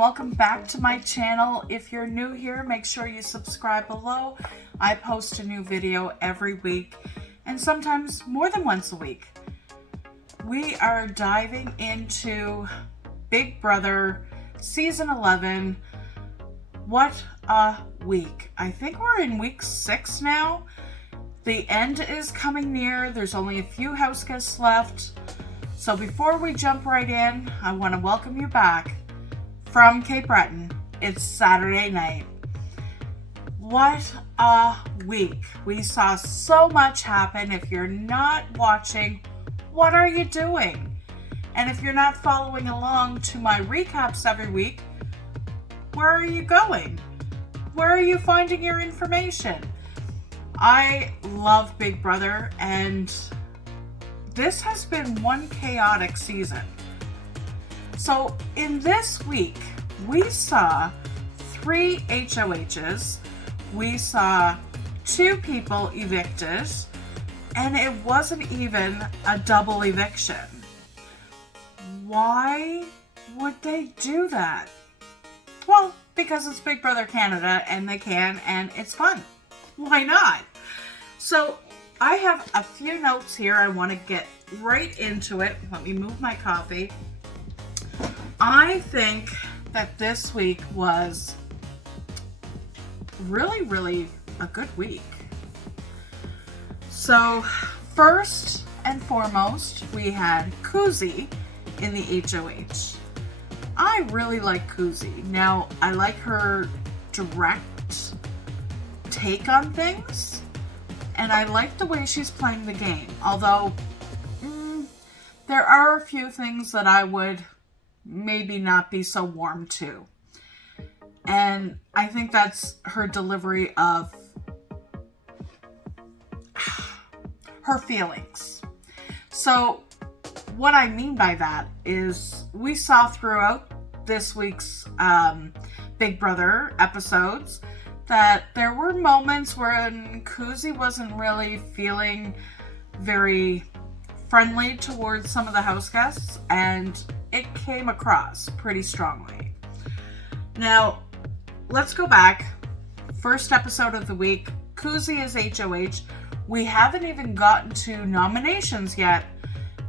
welcome back to my channel. If you're new here, make sure you subscribe below. I post a new video every week and sometimes more than once a week. We are diving into Big Brother Season 11. What a week. I think we're in week 6 now. The end is coming near. There's only a few house guests left. So before we jump right in, I want to welcome you back from Cape Breton. It's Saturday night. What a week. We saw so much happen. If you're not watching, what are you doing? And if you're not following along to my recaps every week, where are you going? Where are you finding your information? I love Big Brother, and this has been one chaotic season. So in this week, we saw 3 HOHs, we saw 2 people evicted, and it wasn't even a double eviction. Why would they do that? Well, because it's Big Brother Canada and they can, and it's fun. Why not? So I have a few notes here. I want to get right into it. Let me move my coffee. I think that this week was really a good week. So first and foremost, we had Kuzi in the HOH. I really like Kuzi. Now, I like her direct take on things, and I like the way she's playing the game. Although, there are a few things that I would maybe not be so warm to. And I think that's her delivery of her feelings. So what I mean by that is we saw throughout this week's Big Brother episodes that there were moments when Kuzi wasn't really feeling very friendly towards some of the house guests, and it came across pretty strongly. Now, let's go back. First episode of the week, Kuzi is HOH. We haven't even gotten to nominations yet,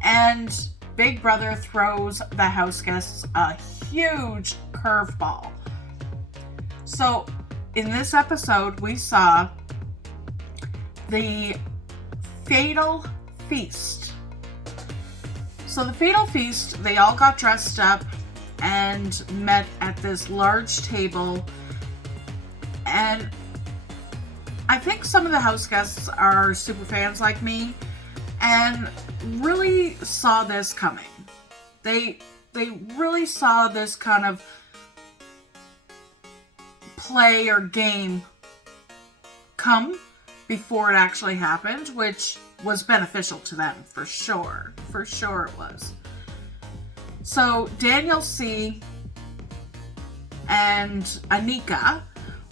and Big Brother throws the house guests a huge curveball. So, in this episode, we saw the Fatal Feast. So the Fatal Feast, they all got dressed up and met at this large table. And I think some of the house guests are super fans like me and really saw this coming. They really saw this kind of play or game come before it actually happened, which was beneficial to them for sure. For sure it was. So Daniel C. and Anika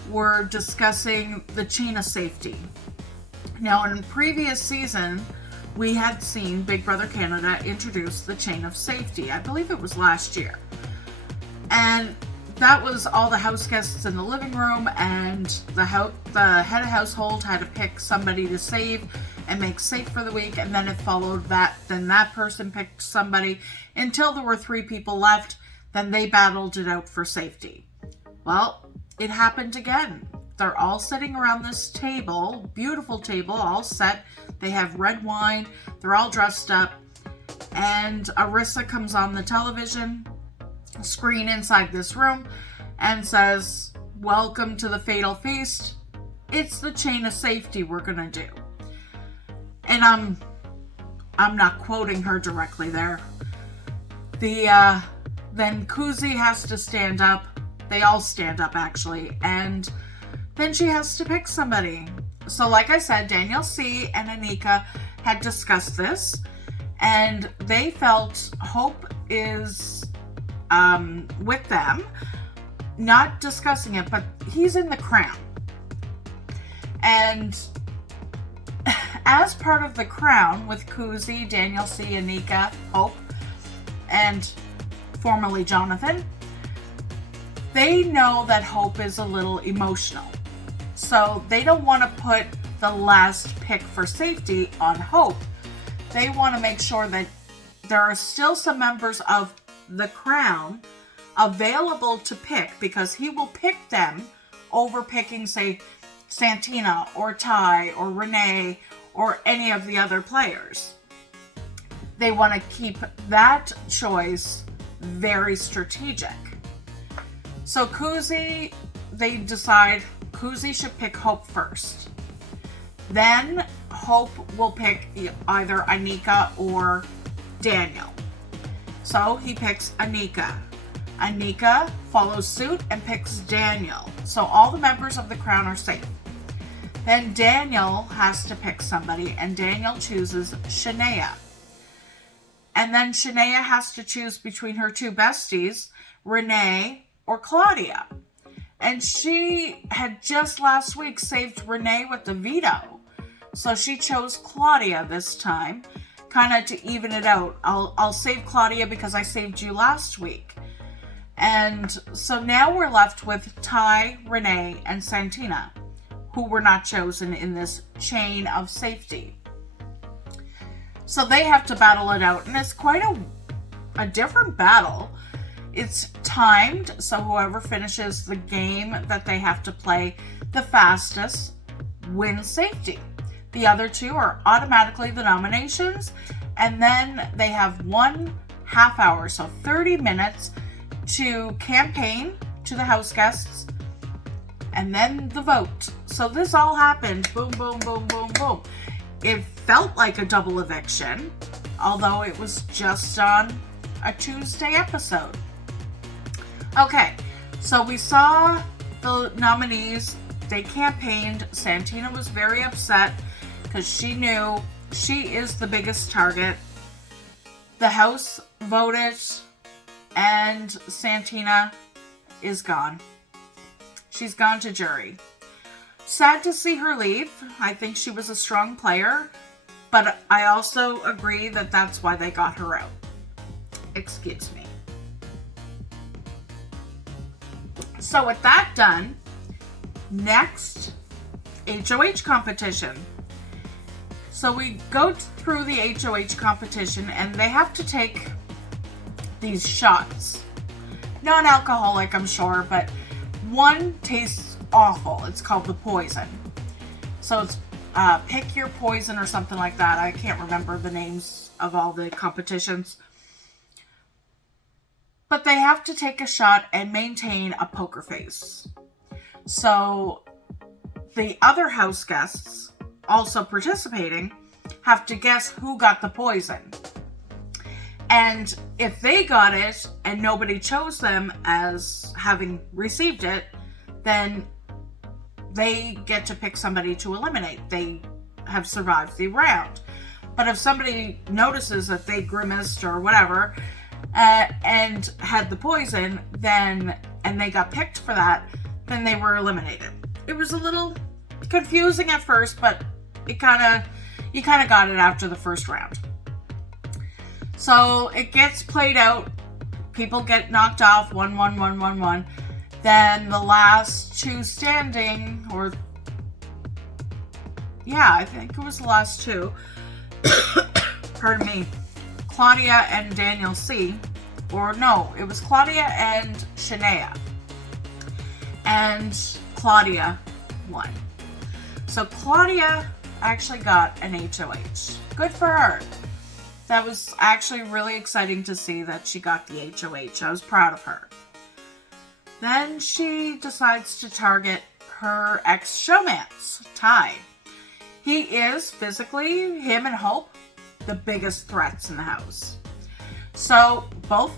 were discussing the chain of safety. Now, in a previous season, we had seen Big Brother Canada introduce the chain of safety. I believe it was last year. And that was all the house guests in the living room, and the head of household had to pick somebody to save and make safe for the week, and then it followed that. Then that person picked somebody until there were 3 people left. Then they battled it out for safety. Well, it happened again. They're all sitting around this table, beautiful table, all set. They have red wine. They're all dressed up. And Arisa comes on the television screen inside this room and says, "Welcome to the Fatal Feast. It's the chain of safety we're gonna do." And I'm not quoting her directly there. Then Kuzi has to stand up. They all stand up, actually, and then she has to pick somebody. So like I said, Daniel C. and Anika had discussed this, and they felt Hope is with them, not discussing it, but he's in the crown. And as part of the crown with Kuzi, Daniel C., Anika, Hope, and formerly Jonathan, They know that Hope is a little emotional. So they don't want to put the last pick for safety on Hope. They want to make sure that there are still some members of the Crown available to pick, because he will pick them over picking, say, Santina or Ty or Renee or any of the other players. They want to keep that choice very strategic. So Kuzi, they decide Kuzi should pick Hope first. Then Hope will pick either Anika or Daniel. So he picks Anika. Anika follows suit and picks Daniel. So all the members of the Crown are safe. Then Daniel has to pick somebody, and Daniel chooses Shania. And then Shania has to choose between her two besties, Renee or Claudia. And she had just last week saved Renee with the veto. So she chose Claudia this time, kind of to even it out. I'll save Claudia because I saved you last week. And so now we're left with Ty, Renee, and Santina, who were not chosen in this chain of safety. So they have to battle it out, and it's quite a different battle. It's timed, so whoever finishes the game that they have to play the fastest wins safety. The other two are automatically the nominations, and then they have 1 half hour, so 30 minutes, to campaign to the house guests, and then the vote. So this all happened boom, boom, boom, boom, boom. It felt like a double eviction, although it was just on a Tuesday episode. Okay, so we saw the nominees. They campaigned. Santina was very upset because she knew she is the biggest target. The house voted, and Santina is gone. She's gone to jury. Sad to see her leave. I think she was a strong player, but I also agree that that's why they got her out. Excuse me. So with that done, next, HOH competition. So we go through the HOH competition, and they have to take these shots. Non-alcoholic, I'm sure, but one tastes awful. It's called the poison. So it's pick your poison or something like that. I can't remember the names of all the competitions. But they have to take a shot and maintain a poker face. So the other house guests also participating have to guess who got the poison. And if they got it and nobody chose them as having received it, then they get to pick somebody to eliminate. They have survived the round. But if somebody notices that they grimaced or whatever and had the poison, then and they got picked for that, then they were eliminated. It was a little confusing at first, but you kind of got it after the first round. So it gets played out. People get knocked off. 1-1-1-1-1. Then the last two standing, or yeah, I think it was the last two. Pardon me. Claudia and Daniel C. Or no, it was Claudia and Shania. And Claudia won. So Claudia actually got an HOH. Good for her. That was actually really exciting to see that she got the HOH. I was proud of her. Then she decides to target her ex-showmance, Ty. He is physically, him and Hope, the biggest threats in the house. So both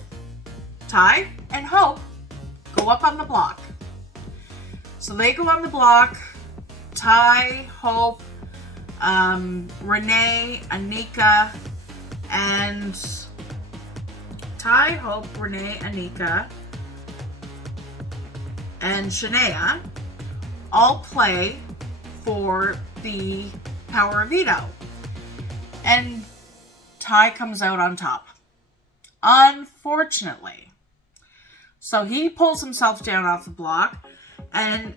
Ty and Hope go up on the block. So they go on the block. Ty, Hope, Renee, Anika, and Ty, Hope, Renee, Anika, and Shania all play for the power of veto. And Ty comes out on top. Unfortunately. So he pulls himself down off the block, and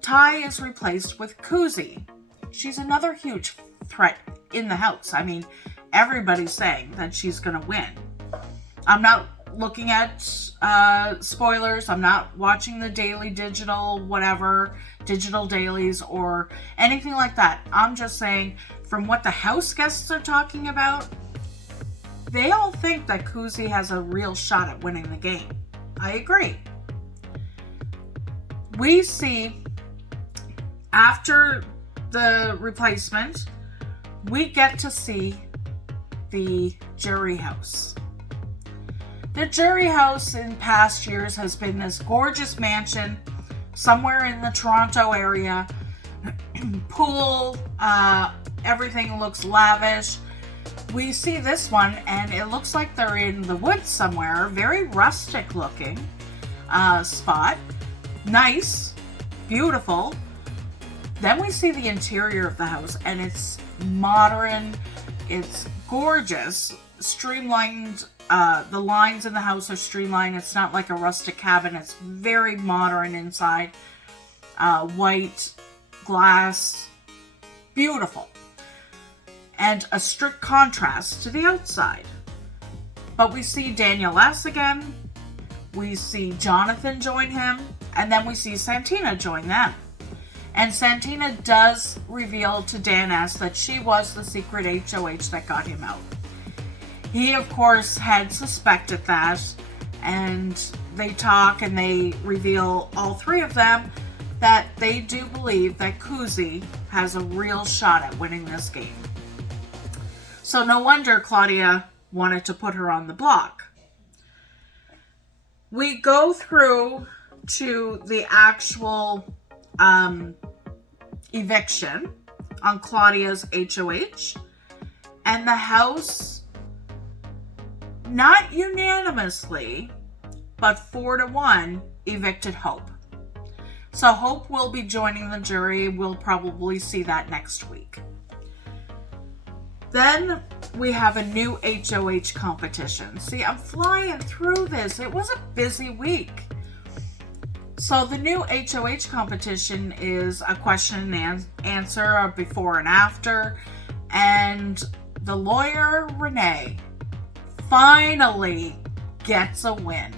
Ty is replaced with Kuzi. She's another huge threat in the house. I mean, everybody's saying that she's going to win. I'm not looking at spoilers. I'm not watching the daily digital, whatever, digital dailies or anything like that. I'm just saying, from what the house guests are talking about, they all think that Kuzi has a real shot at winning the game. I agree. We see, after the replacement, we get to see the jury house. The jury house in past years has been this gorgeous mansion somewhere in the Toronto area. Pool, everything looks lavish. We see this one, and it looks like they're in the woods somewhere. Very rustic looking spot. Nice, beautiful. Then we see the interior of the house, and it's modern. It's gorgeous, streamlined. The lines in the house are streamlined. It's not like a rustic cabin. It's very modern inside. White glass, beautiful. And a strict contrast to the outside. But we see Daniel S. again. We see Jonathan join him. And then we see Santina join them. And Santina does reveal to Dan S. that she was the secret HOH that got him out. He, of course, had suspected that, and they talk and they reveal, all three of them, that they do believe that Kuzi has a real shot at winning this game. So no wonder Claudia wanted to put her on the block. We go through to the actual eviction on Claudia's HOH, and the house, not unanimously, but 4-1, evicted Hope. So Hope will be joining the jury. We'll probably see that next week. Then we have a new HOH competition. See, I'm flying through this. It was a busy week. So the new HOH competition is a question and answer, a before and after. And the lawyer, Renee, finally gets a win.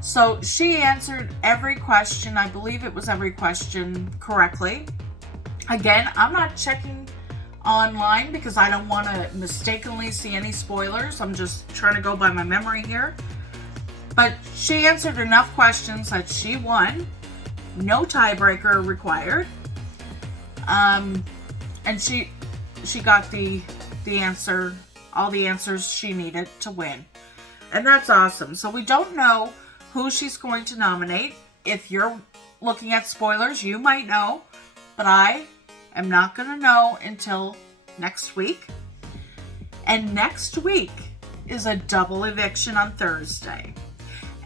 So she answered every question. I believe it was every question correctly. Again, I'm not checking online because I don't want to mistakenly see any spoilers. I'm just trying to go by my memory here. But she answered enough questions that she won. No tiebreaker required. And she got the answer, all the answers she needed to win. And that's awesome. So we don't know who she's going to nominate. If you're looking at spoilers, you might know, but I am not going to know until next week. And next week is a double eviction on Thursday.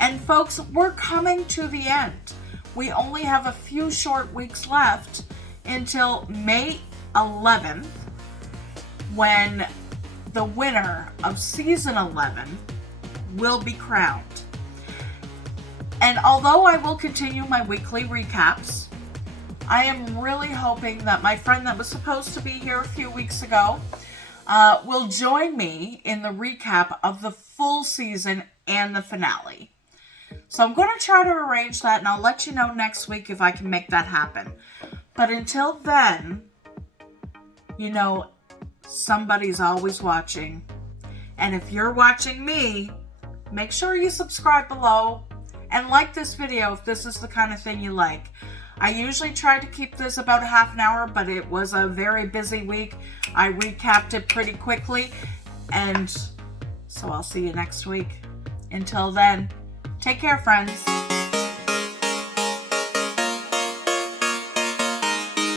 And folks, we're coming to the end. We only have a few short weeks left until May 11th, when the winner of season 11 will be crowned. And although I will continue my weekly recaps, I am really hoping that my friend that was supposed to be here a few weeks ago will join me in the recap of the full season and the finale. So I'm going to try to arrange that, and I'll let you know next week if I can make that happen. But until then, you know, somebody's always watching. And if you're watching me, make sure you subscribe below and like this video if this is the kind of thing you like. I usually try to keep this about a half an hour, but it was a very busy week. I recapped it pretty quickly, and so I'll see you next week. Until then, take care, friends.